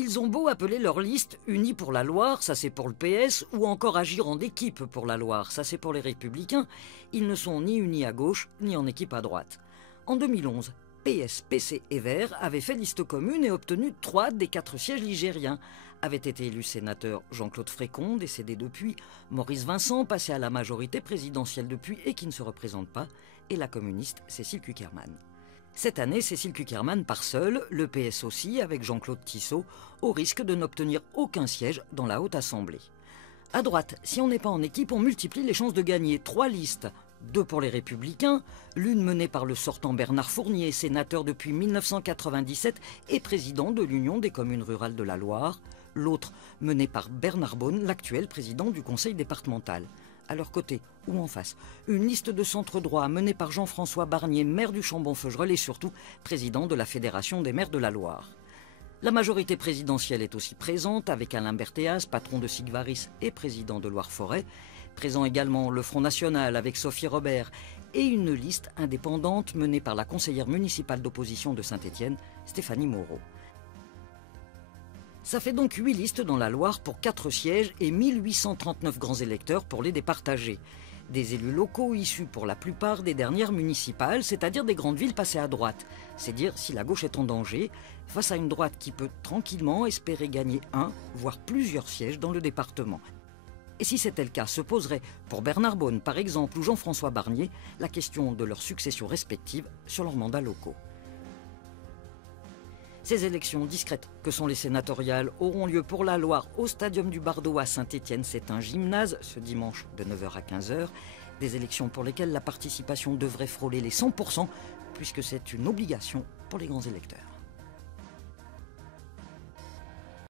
Ils ont beau appeler leur liste Unis pour la Loire, ça c'est pour le PS, ou encore Agir en équipe pour la Loire, ça c'est pour les Républicains, ils ne sont ni unis à gauche, ni en équipe à droite. En 2011, PS, PC et Verts avaient fait liste commune et obtenu 3 des 4 sièges ligériens. Avait été élu sénateur Jean-Claude Frécon, décédé depuis, Maurice Vincent, passé à la majorité présidentielle depuis et qui ne se représente pas, et la communiste Cécile Cukierman. Cette année, Cécile Cukierman part seule, le PS aussi, avec Jean-Claude Tissot, au risque de n'obtenir aucun siège dans la Haute Assemblée. À droite, si on n'est pas en équipe, on multiplie les chances de gagner 3 listes. 2 pour les Républicains, l'une menée par le sortant Bernard Fournier, sénateur depuis 1997 et président de l'Union des communes rurales de la Loire. L'autre menée par Bernard Bonne, l'actuel président du conseil départemental. À leur côté, ou en face, une liste de centre droit menée par Jean-François Barnier, maire du Chambon-Feugerolles et surtout président de la Fédération des maires de la Loire. La majorité présidentielle est aussi présente avec Alain Berthéaz, patron de Sigvaris et président de Loire-Forêt. Présent également le Front National avec Sophie Robert et une liste indépendante menée par la conseillère municipale d'opposition de Saint-Étienne, Stéphanie Moreau. Ça fait donc 8 listes dans la Loire pour 4 sièges et 1839 grands électeurs pour les départager. Des élus locaux issus pour la plupart des dernières municipales, c'est-à-dire des grandes villes passées à droite. C'est dire si la gauche est en danger, face à une droite qui peut tranquillement espérer gagner un, voire plusieurs sièges dans le département. Et si c'était le cas, se poserait, pour Bernard Bonne par exemple ou Jean-François Barnier, la question de leur succession respective sur leurs mandats locaux. Ces élections discrètes, que sont les sénatoriales, auront lieu pour la Loire au Stadium du Bardo à Saint-Étienne. C'est un gymnase, ce dimanche de 9h à 15h. Des élections pour lesquelles la participation devrait frôler les 100%, puisque c'est une obligation pour les grands électeurs.